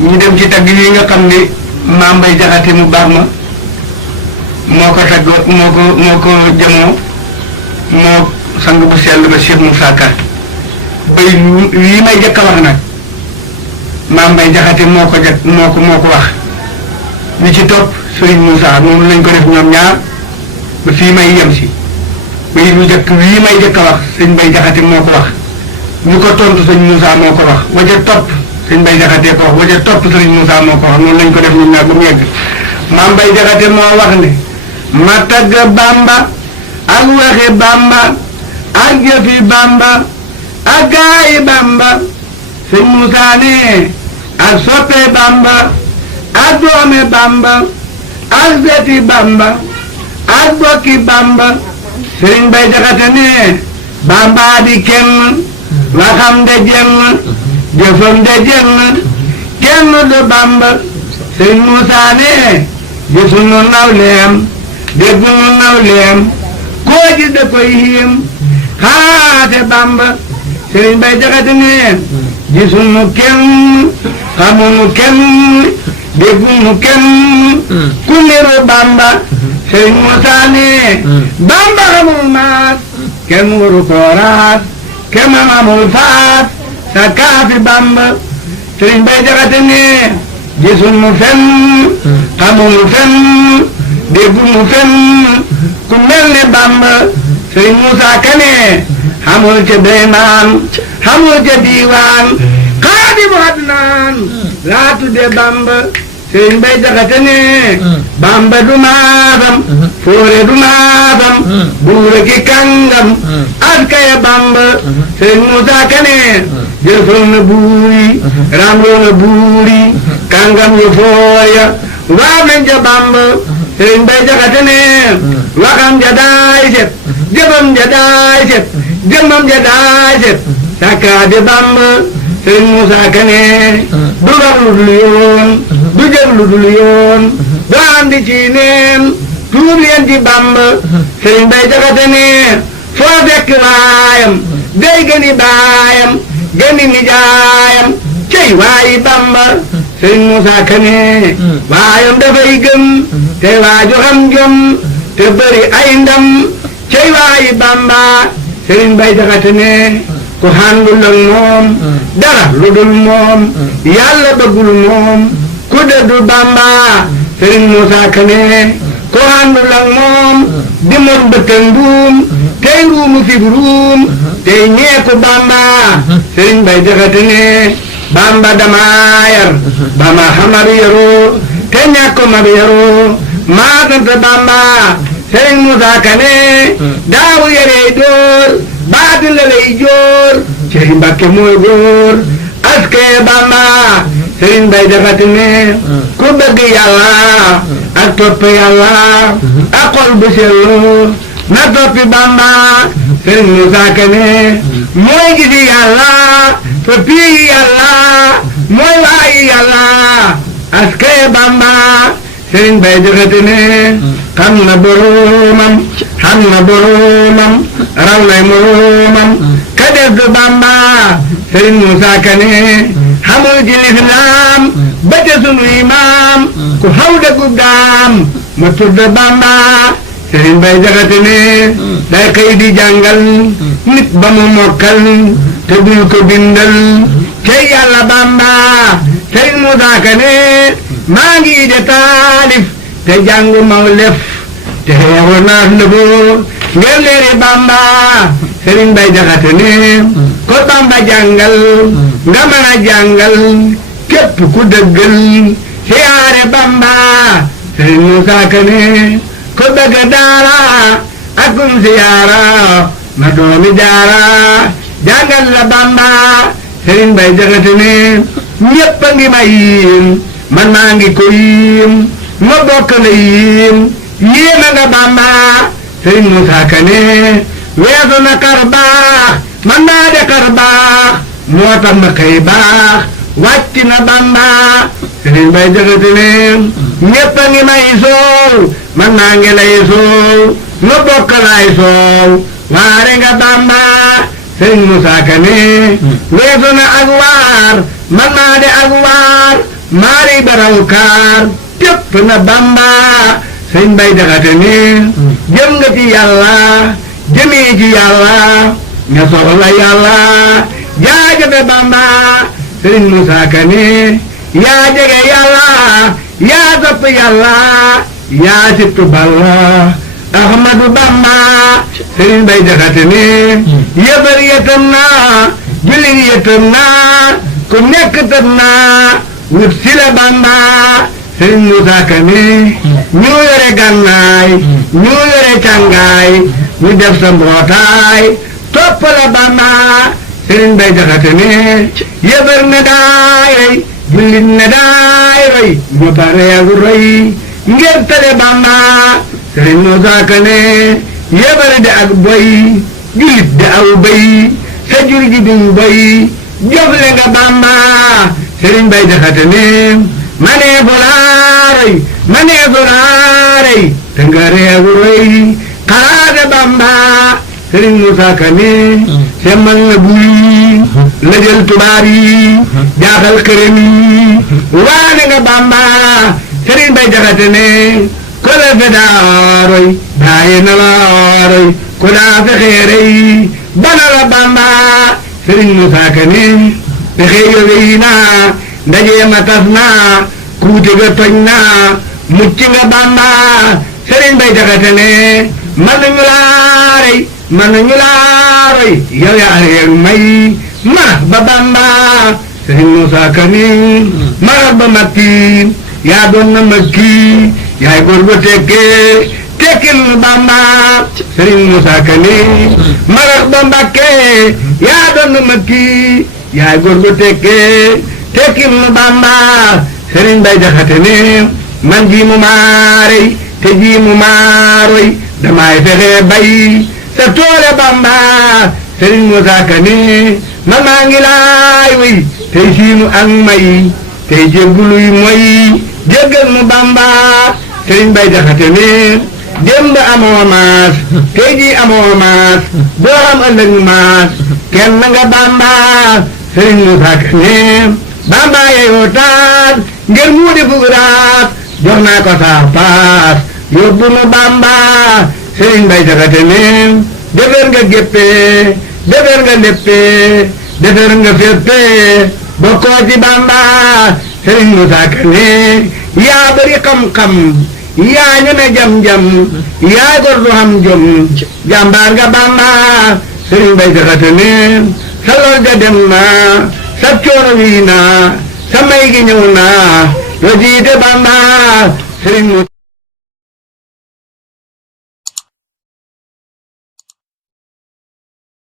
ñu dem ci tagg yi nga xam ne Maam Mbay Jaxate mu baax ma moo ko tagg moo ko jamoo moo sang bu sell ba Cheikh Moussa Ka bay lii may jëkk a wax nag Maam Mbay Jaxate moo ko wax li ci topp Sëriñ Moussa moom lañ ko def ñoom ñaar ba fii may yem si bay lu jëkk lii may jëkk a wax sëñ Mbay Jaxate moo ko wax ñu ko tontu sëñ Moussa moo ko wax waja topp sëñ Mbay Jaxate ko wax waja topp sëriñ Moussa moo ko wax noonu lañ ko def ñun ñaar ba mu yegg Maam Mbay Jaxate moo wax ne ma tagg Bamba ak waxi Bamba ak jëfi Bamba ak gaayi Bamba sëñ Moussa ne ak soppe Bamba ak doome Bamba ak seti Bamba ak bokki Bamba sëriñ Mbay Jaxate ne Bamba di kenn waxam de jenn jëfam de jenn kenn du Bamba sëriñ Moussa ne gisunu nawleem déggunu nawleem koo gis da koy hiim xaate Bamba sëriñ Mbay Jaxate ne gisunu kenn xamunu kenn déggunu kenn ku niru Bamba sëriñ Moussa ne Bamba xamul maas kenn waru koo raas kenn amul faas sa kaafi Bamba sëriñ Mbay Jaxate ne gisunu fenn xamunu fenn déggunu fenn ku mel ne Bamba sëriñ Moussa Ka ne xamul ca deymaan xamul ca diiwaan xaadimu adnaan laa tudde Bamba sëriñ Mbay Jaxate ne Bamba du maasam foore du maasam buura ki kàngam askaya Bamba sëriñ Moussa Ka ne jëfal na buuri ramloo na buuri kàngam yu fooya waaw nañ ca Bamba sëriñ Mbay Jaxate ne waxam ja daay set jëfam ja daay set jëmmam ja daay set sakkaade Bamba sëriñ Moussa Ka ne du wax lu dul yoon du jëf lu dul yoon du andi ci neen tuub leen ci Bamba sëriñ Mbay Jaxate ne foo fekk waayam day gëni baayam gëni nijaayam cey waayi Bamba sëriñ Moussa Ka ne waayam dafay gëm te waaju xam jom te bëri ay ndam cey waayi Bamba sëriñ Mbay Jaxate ne ku xàndul ak moom dara lu dul moom yàlla bëggul moom ku dëddu Bamba sëriñ Moussa Ka ne ku xàndul ak moom di mot bëtën mbuum tey ruumu fib ruum tey ñeeku Bamba sëriñ Mbay Jaxate ne Bamba dama yar ba ma xamar yaru te ñàkk ma yaru maa sant Bamba sëriñ Moussa Ka ne daawu yarey dóor baati la lay jóor cey Mbàkke mooy góor askee Bamba sëriñ Mbay Jaxate ne ku bëgg yàlla ak topp yàlla ak xol bu sellu na toppi Bamba sëriñ Moussa Ka ne mooy gisi yàlla fa pii yàlla mooy waayi yàlla askee Bamba sëriñ Mbay Jaxate ne xam na boromam xam na boromam raw nay moromam ka def du Bamba sëriñ Moussa Ka ne xamul ci lislaam ba ca sunu imaam ku xaw dëggub daam ma tudd Bamba sëriñ Mbay Jaxate ne day xëy di jàngal nit ba mu mokkal te dul ko bindal ca yàlla Bamba sëriñ Moussa Ka ne maa ngi de taalif te jàngu maw lef te xeexu naas ndëfoo ngir leeri Bamba sëriñ Mbay Jaxate ne ko Bamba jàngal nga mën a jàngal képp ku dëggal siyaare Bamba sëriñ Moussa Ka ne ko bëgg daara akum siyaara ma doomi daara jàngal la Bamba sëriñ Mbay Jaxate ne ñépp a ngi ma yiim man maa ngi ko yiim ma bokk la yiim yéema nga Bamba sëriñ Moussa Ka ne weesu na kar baax man naa de kar baax moo tax ma xëy baax wàcc na Bamba sëriñ Mbay Jaxate ne ñépp a ngi may soow man maa ngi lay soow ma bokk lay soow waare nga Bamba sëriñ Moussa Ka ne weesu na ak waar man naa de ak waar maari baraw kaar tépp na Bamba sëriñ Bay Jaxate ne jëm nga ci yàlla jëmee ci yàlla ña soxla yàlla jaajëfe Bamba sëriñ Musaa Ka ne yaa jege yàlla yaa sopp yàlla yaa sittu Balla Ahmadu Bamba sëriñ Bay Jaxate ne yëfar yëtam naa jullit yëtam naa ku nekk tëm naa wut si la Bamba sëriñ Musaa Ka ne ñu yore gànnaay ñu yore càngaay ñu def sa mbootaay topp la Bamba sëriñ Bay Jaxate ne yëfar ne daay rey jullit ne daay rey ñu pareegu rey ngir tale Bamba sëriñ Musaa Ka ne yëfar de ak boy jullit de aw bay sa jur gi duñ boy jofle nga Bamba sëriñ Bay Jaxate ne maneefu laa rey te nga reewu roy xalaate Bamba sëriñ Musaa Ka ne semmal na buy la jël tubaab yi jaaxal xërëm yi waane nga Bamba sëriñ Bay Jaxate ne ko la fe daa roy daaye na la roy ko daa fexee rey bana la Bamba sëriñ Musaa Ka ne pexe yowey naa ndaje ma tas naa kuute ga toj naa mucc nga Bamba sëriñ Bay Jaxate ne man nañu laa roy yow yaa reer may marax ba Bamba sëriñ Musaa Ka ne marax ba makki yaa doon na makki yaay góor ba tekkil nu Bamba sëriñ Musaa Ka ne marax ba Mbàkke yaa doon na makki yaay góor ba tekkil nu Bamba sëriñ Bay Jaxate ne man ji mu maarey te ji mu maaroy damay fexe bay sa toole Bamba sëriñ Musaa Ka ne man maa ngi laay way tey siinu ak may tey jégguluy moy jéggal mu Bamba sëriñ Bay Jaxate ne démb amoo maas tey ji amoo maas doo am ëllëg maas kenn nga Bamba sëriñ Musaa Ka ne Bamba yeyoo taas ngir mu di fuguraat jox naa ko saa paas yóbbu nu Bamba sëriñ Bay Jaxate ne defar nga géppee defar nga léppee defar nga féppee bokkoo ci Bamba sëriñ Musaa Ka ne yaa bari xam-xam yaa ñeme jam-jam yaa gor du xam jom jàmbaar nga Bamba sëriñ Bay Jaxate ne sa lor ja dem na sa coono wii na sa may gi ñëw na yoo jiite Bamba sëriñ